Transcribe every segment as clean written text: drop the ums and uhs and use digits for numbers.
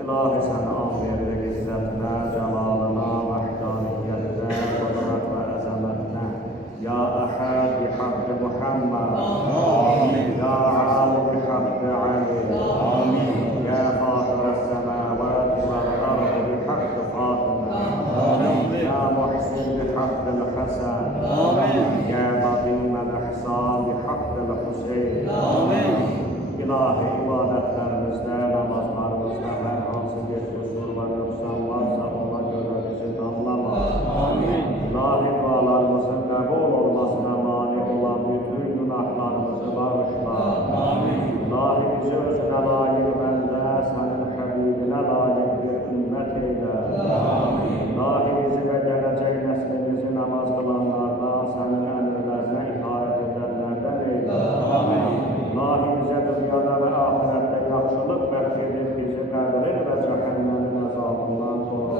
İlahi səni anlayırıq izzətinə, cəlalına, vəhdaniyyətinə, qudrat və əzəmətinə. Ya Əhəd bi haqqı Muhammed, Ya Ali bi haqqı Ali, Ya Fatıra səməvəti vəl-ərdi bi haqqı Fatıma, Ya Muhsin bi haqqı Həsən, Ya Qadiməl İhsan bi haqqı Hüseyin. İlahi ibadətlərimizdə, namazlarımızda hər hansı bir qüsur və nöqsan varsa ona görə bizi danlama. İlahi dualarımızın qəbul olmasına mane olan bütün günahlarımızı bağışla. İlahi bizi özünə layiq bəndə, sənin həbibinə layiq bir ümmət eylə. İlahi bizi və gələcək nəslimizi namaz qılanlardan, sənin əmrlərinə itaət edənlərdən eylə. İlahi bizə dünyada və ahirətdə yaxşılıq bəxş edib bizi qəbrin və cəhənnəmin əzabından qoru.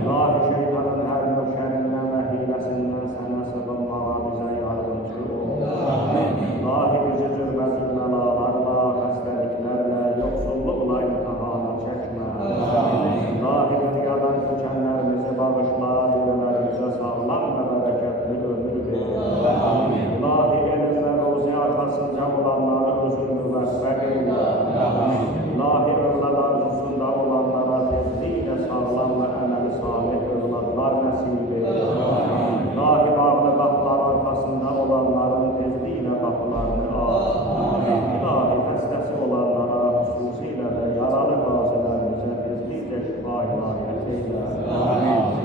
İlahi şeytanın hər növ şərrindən və hiləsindən sənə sığınmağa bizə yardımcı ol. İlahi bizi cürbə-cürbəlalarla, xəstəliklərlə, yoxsulluqla imtihana çəkmə. İlahi dünyadan köçənlərimizi bağışla, yerlərimizə sağlam və bərəkətli ömür ver. İlahi elm və ruzi arxasınca olanları özün müvəffəq eylə. İlahi övlad arzusunda olanlara tezliklə sağlam və əməli salih övladlar nəsib eylə. İlahi bağlı qapılar arxasında olanların tezliklə qapılarını aç. İlahi xəstəsi olanlara, xüsusilə də yaralı qazilərimizə tezliklə şifa inayət eylə.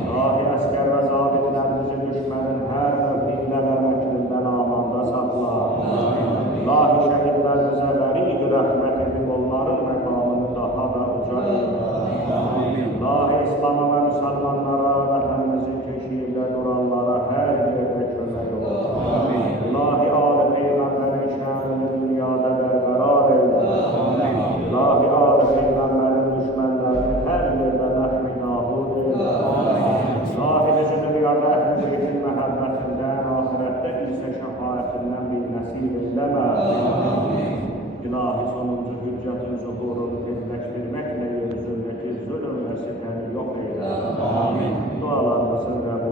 İlahi əskər və zabitlərimizi düşmənin hər növ hiylə və məkrindən amanda saxla. İlahi şəhidlərimizə bəri rəhmət edib onların məqamını daha da uca eylə. İlahi İslam'a və müsəlmanlara, vətənimizin keşiyində duranlara hər yerdə kömək ol. İlahi Ali Peyğəmbərin şənini dünyada bərqərar eylə. İlahi Ali Peyğəmbərin düşmənlərini hər yerdə məhv nabud eylə. İlahi bizi dünyada əhl-i məhəbbətindən, ahirətdə isə şəfaətindən bir nəsib eyləmə. İlahi sonuncu hüccətin zuhurunu tezləşdirməklə yer üzündəki zülm və sitəni yox eylə. Dualarımızın Rəbbə